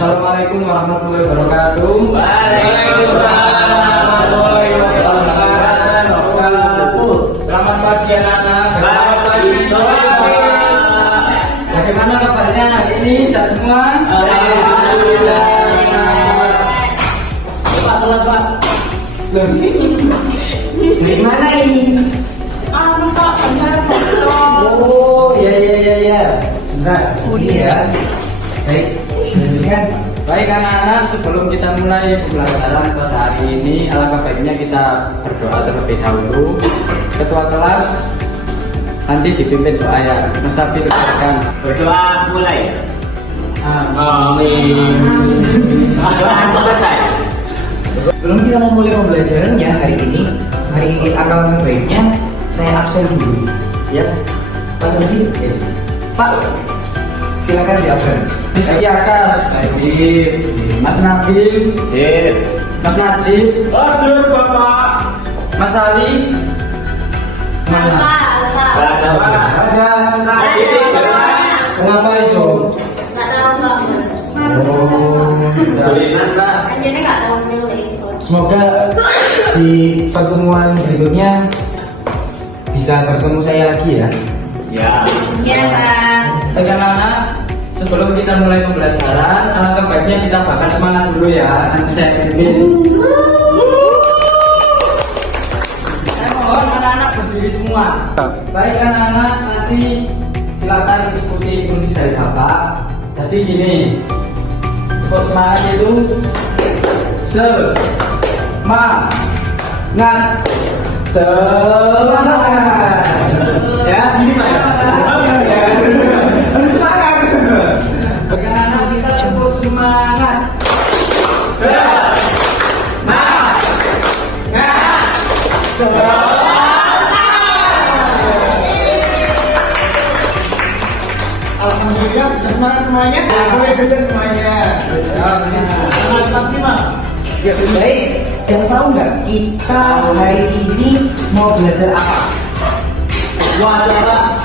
Assalamualaikum warahmatullahi wabarakatuh. Waalaikumsalam warahmatullahi wabarakatuh. Selamat pagi anak-anak. Selamat pagi. Bagaimana kabarnya hari ini? Sehat semua? Alhamdulillah. Pak, selamat Pak. Dari mana ini? Pak, benar Pak. Oh, iya. Sebentar, sini ya. Baik, kan? Baik anak-anak, sebelum kita mulai pembelajaran pada hari ini, alangkah baiknya kita berdoa terlebih dahulu. Ketua kelas nanti dipimpin doa ya. Mas Tabi katakan Berdoa mulai. Amin. Doa selesai. Sebelum kita memulai pembelajarannya hari ini alangkah baiknya saya absen dulu, ya. Pak Santi, Pak, silakan di absen. Mas Yakas, Mas Nabil, Mas Najib, Hadir Bapak. Mas Ali, Ada Pak. Kenapa itu? Bulinan Pak. Semoga di pertemuan berikutnya bisa bertemu saya lagi ya. Ya. Baik anak-anak, sebelum kita mulai pembelajaran, alangkah baiknya kita bakar semangat dulu ya. Nanti saya pimpin. Saya mohon anak-anak berdiri semua. Baik anak-anak, nanti silakan ikuti instruksi dari Bapak. Jadi gini, untuk semangat itu semangat. Ya, gini Pak ya. Harus semangat. Bagi anak kita cukup semangat. Alhamdulillah sudah semangat semuanya. Alhamdulillah semuanya. Selamat pagi Mas. Ya, baik. Yang tahu nggak kita hari ini mau belajar apa? Puasa Pak.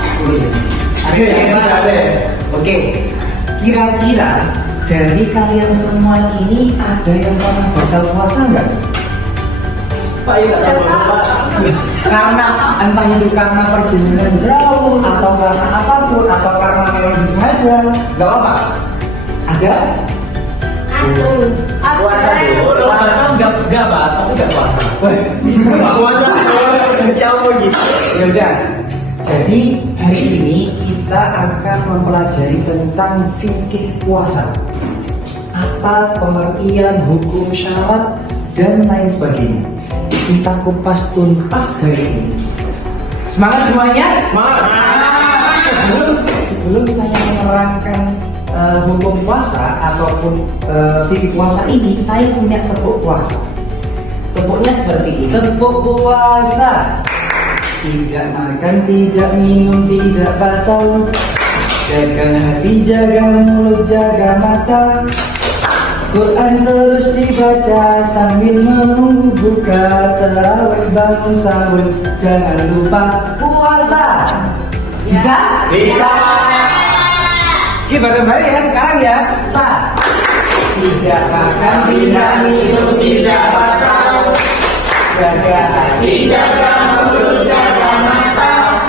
Ada. Oke. Kira-kira dari kalian semua ini ada yang pernah batal puasa nggak? Pak, iya tak tahu Pak. Karena entah itu karena perjalanan jauh atau karena apapun atau karena memang disengaja, nggak apa-apa. Ada? Puasa dulu. Enggak Pak, tapi enggak puasa. Puasa. Jauh gitu. Yaudah. Jadi hari ini kita akan mempelajari tentang fikih puasa. Apa pengertian hukum syarat dan lain sebagainya. Kita kupas tuntas hari ini. Semangat semuanya? Sebelum saya menerangkan hukum puasa ataupun fikih puasa ini, saya punya tepuk puasa. Tepuknya seperti ini. Tepuk puasa. Tidak makan, tidak minum, tidak batal. Jaga hati, jaga mulut, jaga mata. Quran terus dibaca sambil menunggu buka tarawih bangun sahur. Jangan lupa puasa. Bisa? Bisa. Kita bareng ya sekarang ya. Tidak makan, tidak minum, tidak batal. Jaga hati, jaga mulut, jaga mata.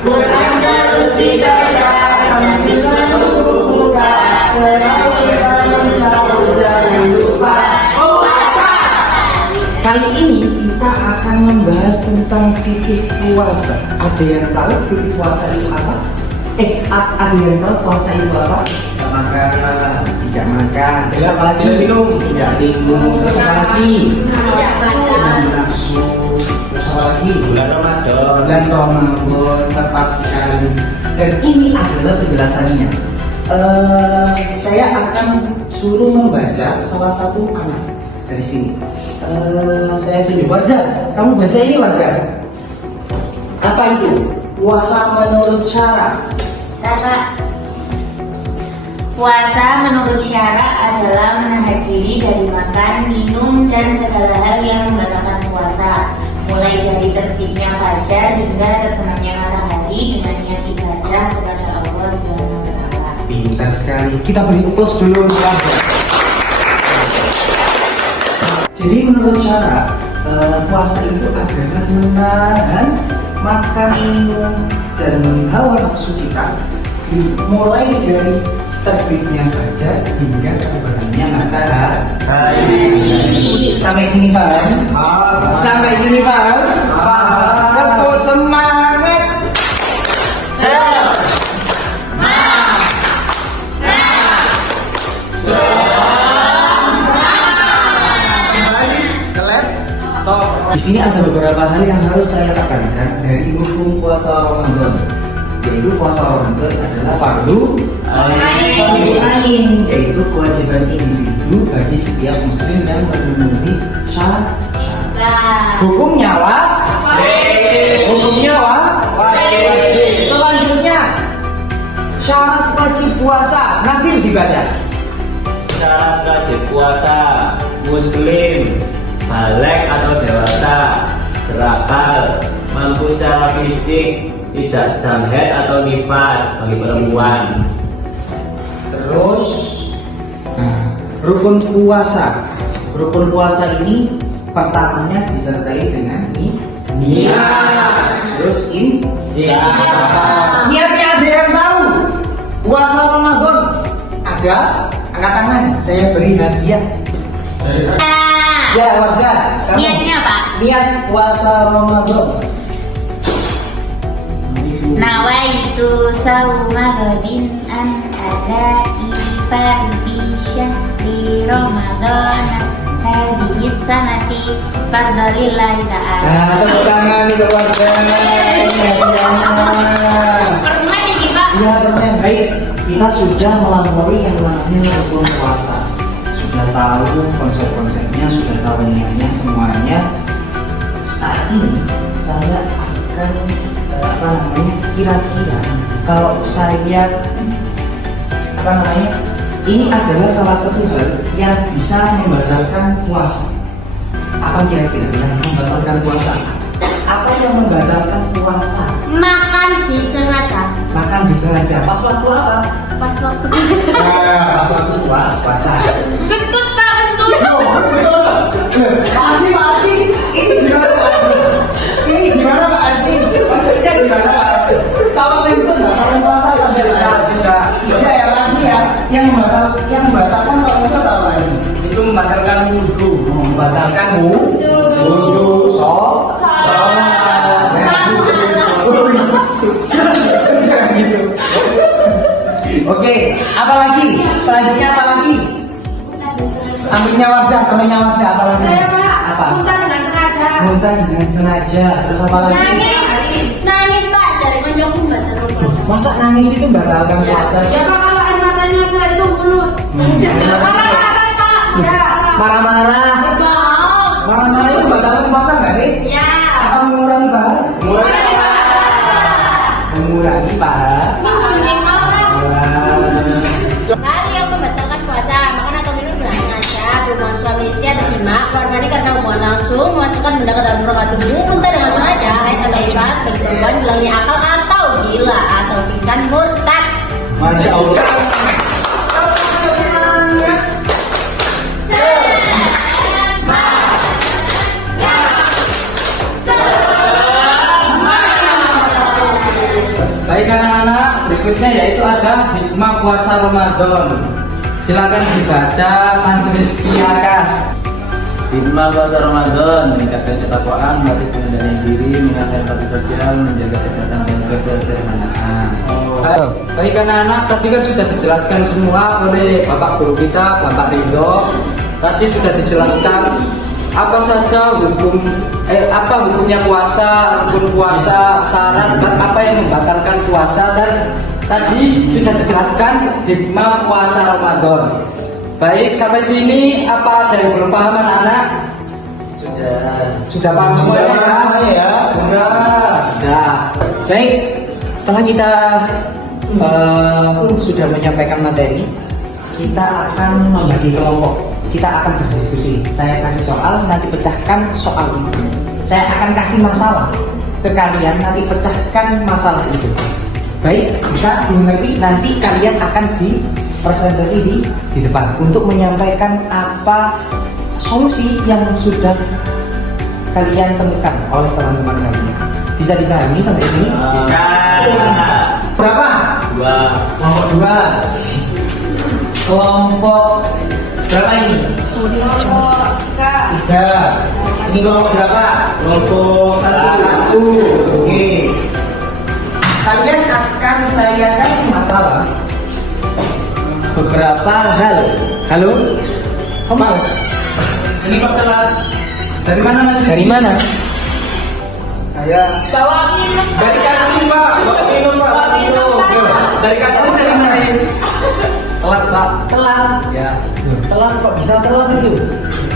Quran terus dibaca sambil menunggu buka tarawih bangun sahur. Jangan lupa puasa. Kali ini kita akan membahas tentang fikih puasa. Ada yang tahu fikih puasa itu apa? Ada yang tahu puasa itu apa? Tidak makan, tidak makan. Terus apa lagi? Tidak minum, tidak minum. Terus apa lagi? Tidak nafsu. Terus apa lagi? Bulan Ramadan. Bulan Ramadan, tepat sekali. Dan ini adalah penjelasannya. Saya akan suruh membaca salah satu anak dari sini. Saya tunjuk. Warga, kamu baca ini Warga. Apa itu? Puasa menurut syara. Kakak, puasa menurut syara adalah menahan diri dari makan, minum, dan segala hal yang membatalkan puasa, mulai dari terbitnya fajar hingga terbenamnya matahari dengan niat ibadah kepada Allah Subhanahu wa Ta'ala. Pintar sekali. Kita beri upos dulu untuk Anda. Jadi menurut syara, puasa itu adalah menahan makan, minum, dan hawa nafsu kita mulai dari terbitnya fajar hingga terbenamnya matahari. Sampai sini paham? Sampai sini paham? Tepuk semangat. Di sini ada beberapa hal yang harus saya tekankan dari hukum puasa Ramadan. Yaitu puasa Ramadan adalah fardu ain, yaitu kewajiban individu bagi setiap muslim yang memenuhi syarat. Hukumnya wajib. Selanjutnya syarat wajib puasa. Nabil dibaca. Syarat wajib puasa muslim, balik atau dewasa, berakal, mampu secara fisik, tidak sedang haid atau nifas bagi perempuan. Terus rukun puasa. Rukun puasa ini pertamanya disertai dengan niat. Terus niatnya ada yang tahu? Puasa Ramadan ada? Angkat tangan, saya beri hadiah. Ya warga, kamu. Niatnya apa? Niat puasa Ramadan. Nawaitu sauma gadin an ada fardhi syahri Ramadan hadhihi sanati fardalillahi ta'ala. Tepuk tangan untuk warga. Pernah ini Pak? Ya teman baik, kita sudah melampaui yang namanya rukun puasa. Sudah tahu konsep-konsepnya, sudah tahu niatnya semuanya. Saat ini saya akan kira-kira kalau saya ini adalah salah satu hal yang bisa membatalkan puasa. Apa kira-kira yang membatalkan puasa? Apa yang membatalkan puasa? Makan disengaja. Makan disengaja. Pas waktu apa? Pas waktu Pas waktu puasa. Kentut Pak, kentut. Pak Asih. Ini gimana Pak Asih? Maksudnya gimana Pak Asih? Kalau itu batalkan puasa tidak ya Pak Asih ya. Yang membatalkan kalau itu apa lagi? Itu membatalkan wudhu. Membatalkan wudhu. Oke, apa lagi? Selanjutnya apa lagi? Sampingnya wadah, apa lagi? Apa? Muntah dengan sengaja. Terus apa lagi? Nangis Pak, dari konjokku batal puasa. Masa nangis itu batalkan puasa? Ya Pak, kalau air matanya Pak itu mulut. Marah-marah. Marah-marah itu batalkan puasa nggak sih? Ya. Apa mengurangi pahala? Mengurangi pahala. Hal yang membatalkan puasa, makan atau minum dengan sengaja, berhubungan suami istri atau jima, keluar mandi karena hubungan langsung, memasukkan benda ke dalam rongga tubuh, muntah dengan sengaja, haid atau nifas, bagi perempuan hilangnya akal atau gila atau pingsan murtad. Masya Allah. Baik anak-anak, berikutnya yaitu ada hikmah puasa Ramadan. Silakan dibaca Mas Rizky Akas. Hikmah puasa Ramadan meningkatkan ketakwaan, melatih pengendalian diri, mengasah empati sosial, menjaga kesehatan dan kesederhanaan. Ayo, baik anak-anak, tadi kan sudah dijelaskan semua oleh Bapak Guru kita, Bapak Ridho. Tadi sudah dijelaskan apa saja hukumnya puasa, rukun puasa, syarat dan apa yang membatalkan puasa, dan tadi sudah dijelaskan hikmah puasa Ramadan. Baik, sampai sini apa ada yang belum paham anak-anak? Sudah paham semuanya ya? Sudah. Baik, setelah kita sudah menyampaikan materi, kita akan membagi kelompok. Kita akan berdiskusi. Saya kasih soal, nanti pecahkan soal itu. Saya akan kasih masalah ke kalian, nanti pecahkan masalah itu. Baik, bisa dimengerti. Nanti kalian akan dipresentasi di depan untuk menyampaikan apa solusi yang sudah kalian temukan oleh teman-teman kalian. Bisa dipahami sampai ini? Bisa. Berapa? 2. Kelompok 2. Kelompok berapa ini? Kelompok 3. Ini kelompok berapa? Kelompok 1. Oke. Kalian akan saya kasih masalah beberapa hal. Halo? Kamu? Ini kok telat? Dari mana Mas? Dari mana? Saya bawa minum. dari kantin Pak. Bawa minum Pak. Bawa minum. Dari kantin dari mana ini? Telat Pak. Telat. Ya. Telat kok bisa telat itu?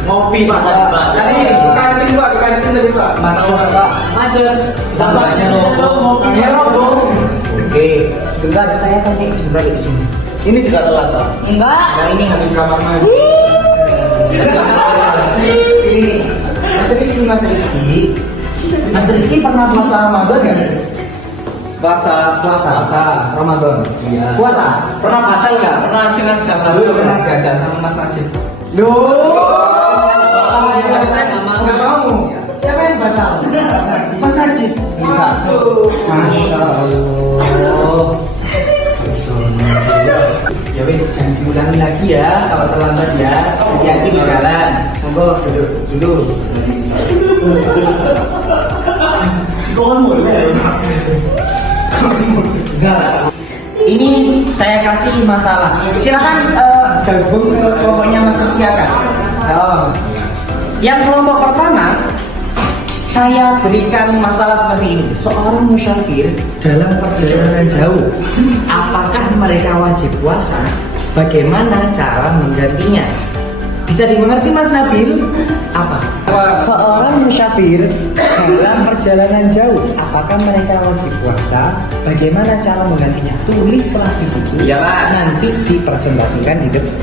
Ngopi Pak tadi Pak. Tadi ke kantin Pak, ke kantin tadi Pak. Macet Pak. Macet. Tambahnya rombong. Ya rombong. Oke, sebentar saya tanya sebentar di sini. Ini juga telat Pak. Enggak. Nah ini habis kamar mandi. Ini Mas Rizky pernah puasa Ramadan nggak? Puasa Ramadan. Iya. Puasa pernah batal nggak? Pernah silang siapa? Pernah jajan sama Mas Najib. Saya nggak mau. Siapa yang batal? Mas Najib. Masya Allah. Ya wis, jangan diulangi lagi ya kalau terlambat ya. Hati-hati di jalan. Monggo duduk dulu. Kok kan boleh? Enggak. Ini saya kasih masalah. Silakan gabung ke kelompoknya Mas Siakan. Oh. Yang kelompok pertama saya berikan masalah seperti ini. Seorang musafir dalam perjalanan jauh, apakah mereka wajib puasa? Bagaimana cara menggantinya? Bisa dimengerti Mas Nabil? Apa? Seorang musafir dalam perjalanan jauh, apakah mereka wajib puasa? Bagaimana cara menggantinya? Tulislah di situ. Iya, Pak. Nanti dipresentasikan di depan.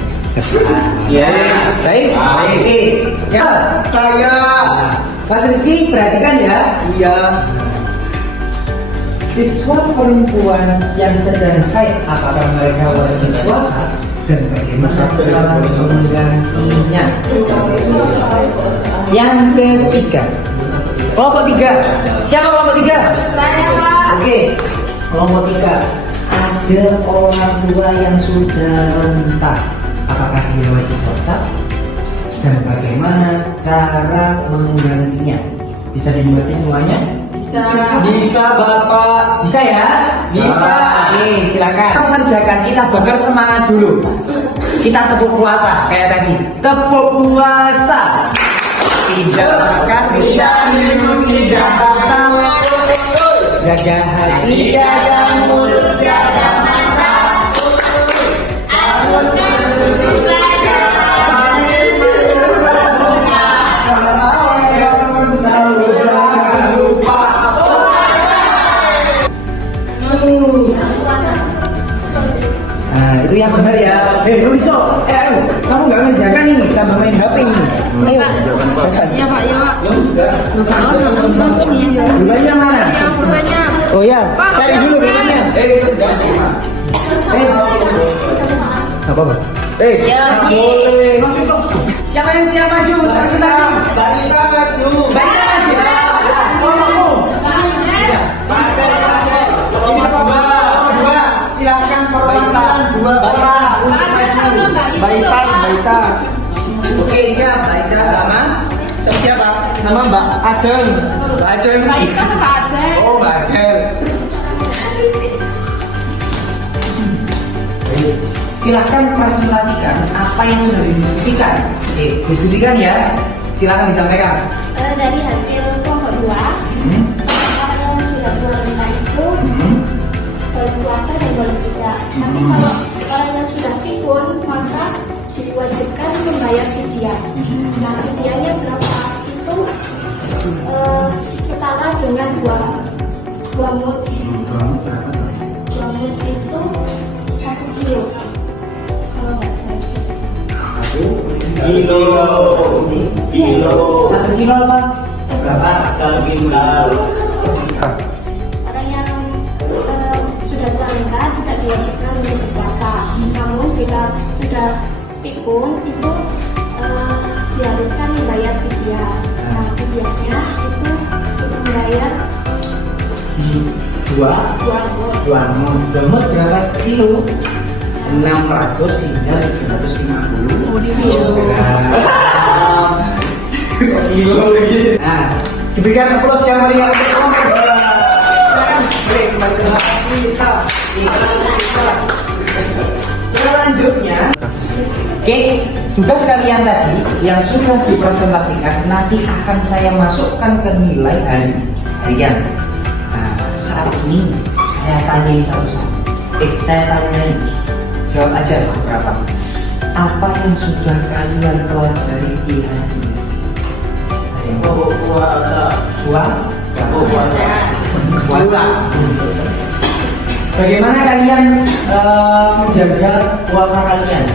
Iya. Baik. Oke. Ya. Saya. Mas Rizky, perhatikan ya. Iya. Siswa perempuan yang sedang haid, apakah mereka wajib puasa? Dan bagaimana cara menggantinya? Yang ketiga, kelompok 3. Siapa kelompok 3? Saya Pak. Oke, kelompok 3. Ada orang tua yang sudah renta, apakah dia wajib puasa? Dan bagaimana cara menggantinya? Bisa dimengerti semuanya? Bisa. Bisa Bapak. Bisa ya? Bisa. Nih, silakan. Kita kerjakan, kita bakar semangat dulu. Kita tepuk puasa kayak tadi. Tepuk puasa. Tidak makan, tidak minum, tidak batal. Jaga hati, jaga mulut, jaga mata. Aku menuntut raja. Nah, itu yang benar ya. Luiso, kamu nggak ngerjakan ini, tambah main HP ini. Ayo, Ya Pak, ya Pak. Bulannya mana? Yang pulpennya. Oh ya, Pak, cari yang dulu pulpen. bulannya. Apa Pak? Ya, boleh. Siapa yang siap maju? Taksi. Balita maju. Baiklah maju. Kelompokmu. Ini apa? Dua. Silakan perwakilan dua orang untuk maju. Baita. Oke, siap. Baiklah sama. Sama siapa? Nama Mbak Ajeng. Ajeng. Baiklah Pak Adel. Oh, Mbak Ajeng. Silahkan presentasikan apa yang sudah didiskusikan. Oke, diskusikan ya. Silahkan disampaikan. Dari hasil kelompok 2, orang yang sudah puasa itu boleh puasa dan boleh tidak. Tapi kalau orang yang sudah pikun, maka diwajibkan membayar fidyah. Nah, fidyahnya berapa itu Rambut berapa? Rambut itu 1 kilo. Kalau nggak salah. 1 kilo apa? Berapa? Kalau bintang. Orang yang sudah tua renta tidak diwajibkan untuk berpuasa. Namun jika sudah pikun itu diharuskan membayar fidyah. Nah, fidyahnya itu membayar 2 mud. Gemut berapa kilo? 600 hingga 750. Nah, diberikan aplaus yang meriah. Selanjutnya, oke, tugas kalian tadi yang sudah dipresentasikan nanti akan saya masukkan ke nilai harian. Nah, saat ini saya tanyai satu-satu. Saya tanyai, jawab aja berapa. Apa yang sudah kalian pelajari di hari ini? Puasa. Bagaimana kalian menjaga puasa kalian?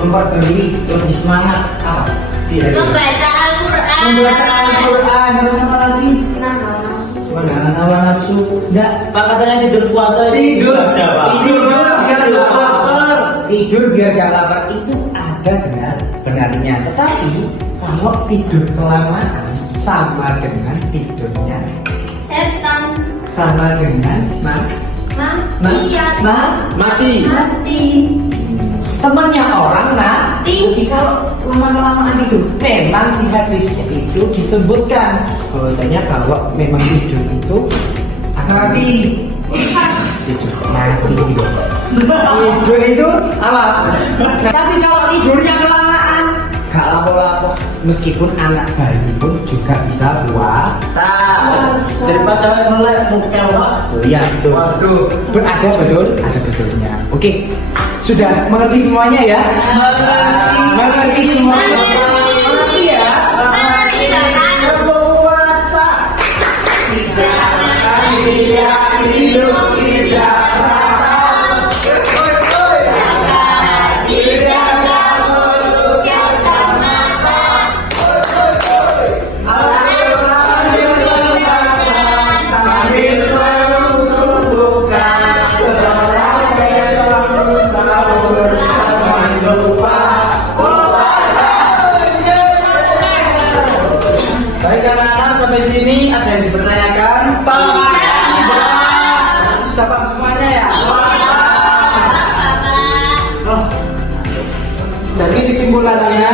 Memperbaiki lebih semangat apa? Membaca Al-Quran. Membaca Al-Quran. Terus apa lagi? Menahan hawa nafsu. Enggak. Pak katanya tidur puasa Tidur. Tidur biar gak lapar. Tidur biar gak lapar itu ada benarnya. Tetapi kalau tidur kelamaan sama dengan tidurnya setan. sama dengan mati. Temannya orang jadi kalau lama-kelamaan itu memang di hadisnya itu disebutkan bahwasanya kalau memang tidur itu akan mati. Tidur itu apa? Tapi kalau tidurnya kelamaan gak lapo-lapo, meskipun anak bayi pun juga bisa puasa. Daripada melek muka Pak. Oh iya betul. Waduh, ada betulnya. Oke, sudah mengerti semuanya ya? Mengerti semuanya. Mengerti ya? Berpuasa tidak akan tidak hidup tidak Baik anak-anak, sampai sini ada yang dipertanyakan? Sudah paham semuanya ya? Jadi kesimpulannya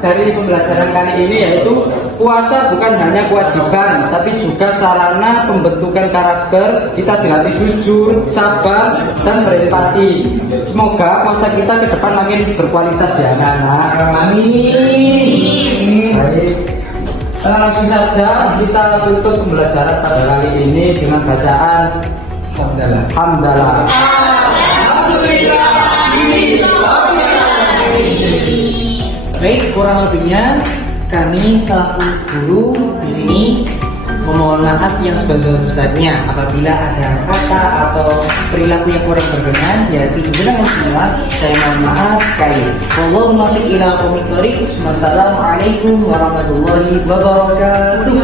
dari pembelajaran kali ini yaitu puasa bukan hanya kewajiban, tapi juga sarana pembentukan karakter. Kita dilatih jujur, sabar, dan berempati. Semoga puasa kita ke depan makin berkualitas ya anak-anak. Amin. Baik. Langsung saja kita tutup pembelajaran pada kali ini dengan bacaan Hamdalah. Baik, kurang lebihnya kami selaku guru di sini memohon maaf yang sebesar-besarnya apabila ada kata atau perilaku yang kurang berkenan di hati jenengan semua. Saya mohon maaf sekali. Wallahu muwaffiq ila aqwamit thoriq. Wassalamualaikum warahmatullahi wabarakatuh.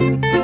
Thank you.